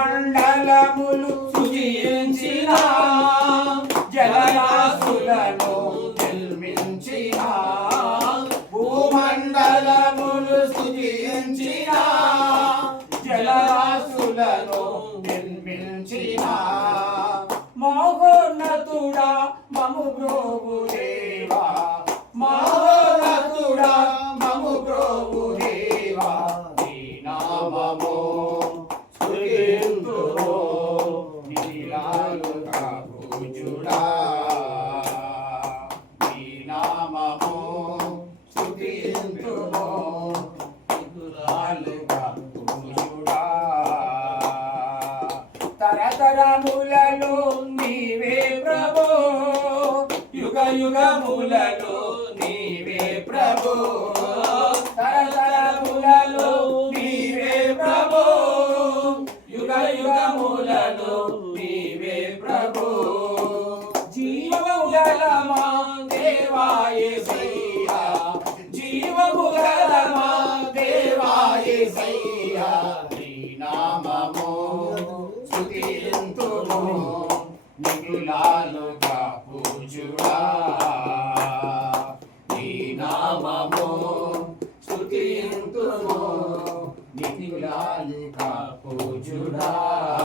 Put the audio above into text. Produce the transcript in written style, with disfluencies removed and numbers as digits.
భూమండలములు సృజించిన జలరాశులను నిర్మించిన భూమండలములు సృజించిన జలరాశులను నిర్మించిన మహోన్నతుడా మము బ్రోవు దేవా మహోన్నతుడా మము బ్రోవు దేవా నీ నామము స్తుతింతుము నీలాలుగా పూజుడా నీ నామము స్తుతింతుము నీలాలుగా పూజుడా తరతరములలో నీవే ప్రభు యుగ యుగములలో నీవే ప్రభు తరతరములలో నీవే ప్రభు యుగ యుగములలో నీవే ప్రభు జీవము గల మా దేవా యేసయ్యా జీవము గల మా దేవా యేసయ్యా